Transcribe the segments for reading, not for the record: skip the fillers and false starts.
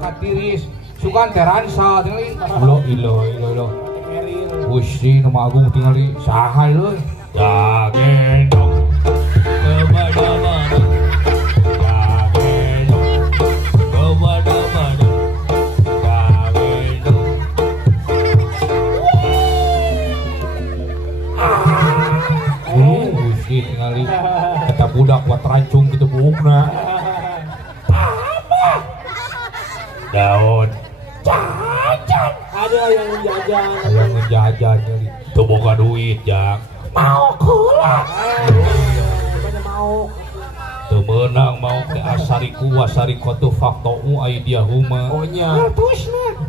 katiris sukan teransa tinggali ilo Gusti nu agung tinggali saha leuy jagendong kebada-bada jagendong kebada-bada jagendong Gusti tinggali kata budak buat rancung gitu buukna daun jajan ada yang menjajan jadi tuh boga duit jak mau kula banyak mau tuh menang mau ke asariku asarikotu faktou aidiyahuma ohnya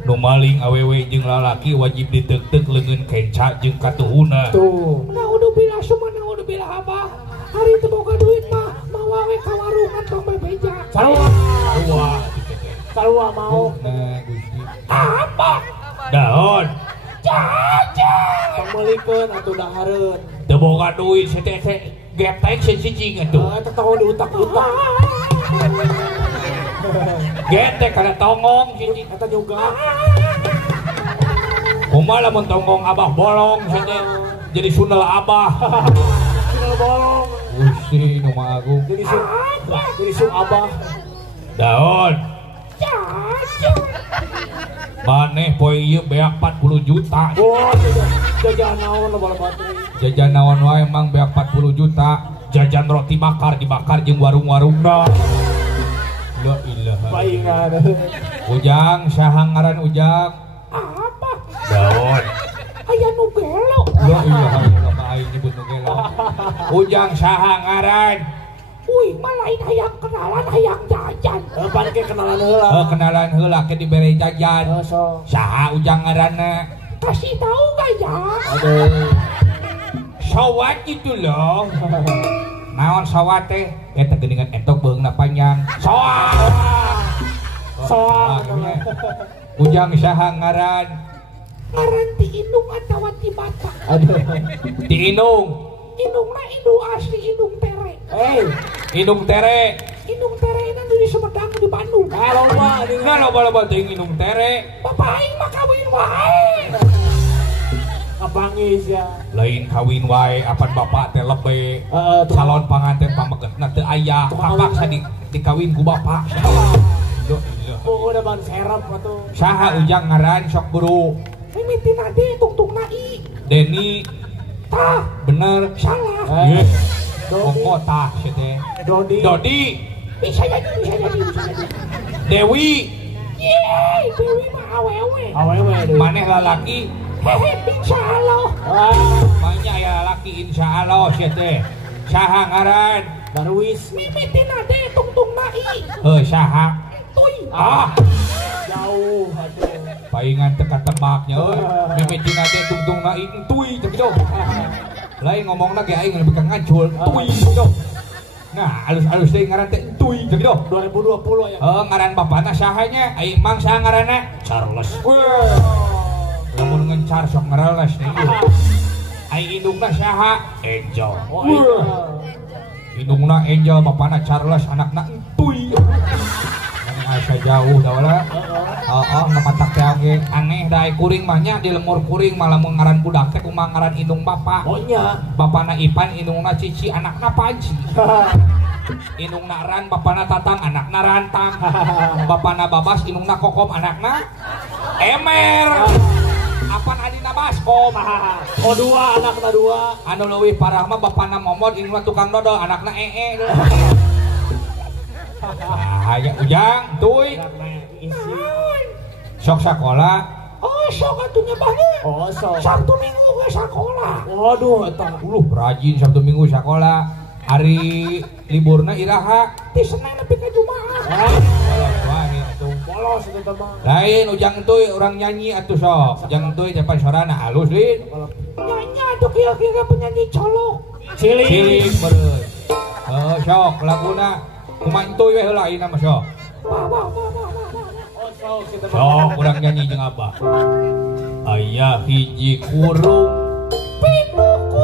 nu maling awewe jeung lalaki wajib diteuk-teuk leungeun kenca jeung katuhuna tuh naudzubillah summa naudzubillah abah hari teu boga duit mah mawa we ka warungan tong bebeja sarua mau nah Gusti apa daun jajan pemulikeun atuh dahareun teu boga duit teh getek cicing atuh eta tahu diutak-utak getek kada tongong cicing eta juga kumaha lamun tongong abah bolong teh jadi sundel abah sundel bolong Gusti nu Maha Agung jadi su abah daun maneh poe ieu beak 40 juta oh jajan naon loba baterai jajan naon wae emang beak 40 juta jajan roti bakar dibakar jeung warung-warungna la ilaha paingan ujang saha ngaran ujang apa daun aya nu gelo la ilaha illallah aing nyebut nu gelo ujang saha ngaran Uy, malain hayang kenalan hayang jajan. Pan ke kenalan heula. Kenalan heula ke dibere jajan. So. Saha ujang ngaranna? Kasih tahu enggak ya? Aduh. Sawat itu loh. Naon sawat teh? Eta geuningan entok beungna panjang. Soak. Soak. Ujang saha ngaran? Ngaran ti Indung atawa ti Batak. Aduh. Ti Indung. Indungna indung asli indung tere. Indung tere. Indung tere ini di Sumedang di Bandung. Loba teh indung tere. Bapak aing mah kawin wae. Kapangis ya. Lain kawin wae apan bapak teh lebe. Calon panganten pamegehna teu aya. Kapaksa dikawin ku bapak. Oh, udah ban serap atuh. Saha ujang ngaran sok guru? Mimitina de tungtungna i. Deni tah bener salah Koko tah teh Dodi bisa jadi Dewi Dewi mah awewe maneh lalaki hehe insyaallah banyak ya lalaki insyaallah teh saha ngaran Darwis mimitina de tungtungna i saha tuy jauh aduh paingan teka tebaknya mimitina teh tungtungna ing tuy cekido lain ngomongna ge aing lebih ngancul tuy cekido nah alus-alus teh ngaran teh tuy cekido 2020 ya ngaran bapana sahanya aing mang saha ngaranna Charles lamun ngencar sok ngareles nih aing indungna saha Angel indungna Angel bapana Charles anakna tuy asa jauh dah wala ngamatak teh oge aneh da kuring mah nya di lemur kuring malah ngaran budak teh kumaha ngaran indung bapak ohnya bapana Ipan indungna Cici anakna Panji indungna Ran bapana Tatang anakna Rantang bapana Babas indungna Kokom anakna Emer apan adina Baskom dua anakna dua anu leuwih parah mah bapana Momod indungna tukang dodol anakna Ee hayang ujang tuy sok sekolah sok atunya banget sok Sabtu Minggu ke sekolah waduh eta rajin Sabtu Minggu sekolah hari liburna iraha di Senin nepi ka Jumaah polos itu mah lain ujang tuy orang nyanyi atuh sok ujang tuy depan suarana halus lin nyanyi atuh kira-kira penyanyi colok cilik bener sok laguna kumaha tuy we heula ayeuna mah sok sok urang nyanyi jeung abah aya hiji kurung pinuku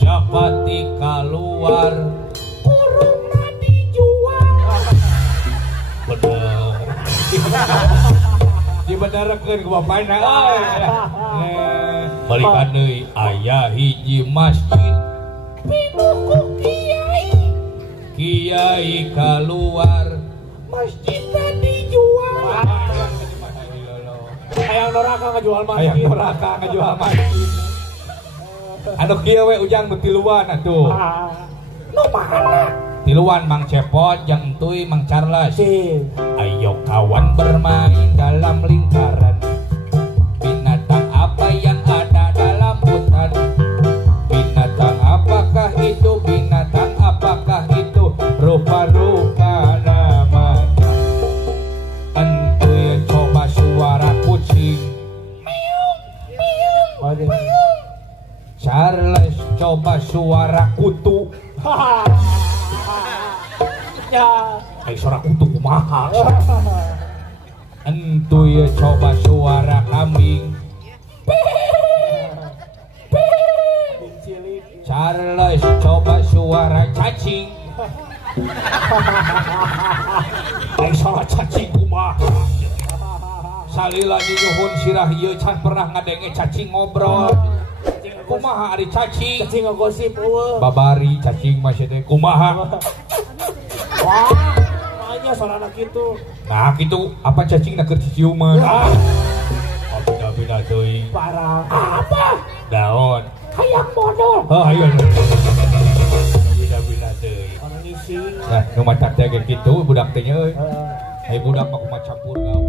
Japati kaluar kurungna dijual bener dipadarakeun ku bapana euy. Balikan deui aya hiji masjid pinuku kiai keluar masjid tadi jual. Hayang neraka ngajual masjid. Hayang neraka ngajual masjid. Anu kieu we ujang nu tiluan atuh. Nu mana? Tiluan Mang Cepot jeung Entuy Mang Charles. Ayo kawan bermain dalam lingkaran. Binatang apa yang ada dalam hutan? Binatang apakah itu? Binatang apakah itu? Rupa-rupa namanya. Entuy coba suara kucing. Meong, meong, meong. Charles coba suara kutu. Ya, suara kutu kumaha. Entuy coba suara kambing. Charles coba suara cacing. Suara cacing kumaha. Salila nyuhun sirah ieu can pernah ngadenge cacing ngobrol. Kumaha ari cacing? Cacing ngogosip eueuh. Babari cacing mah teh kumaha? Wah, hanya soalna kitu. Nah, kitu apa cacing nak ciuman? Beda-beda teuing. Parah. Apa? Daun. Hayang modal. Oh, ayo. Beda-beda teuing. Orang isi. Nah, nu matak teh kitu budak teh euy. Ai budak mah kumaha campur gaul.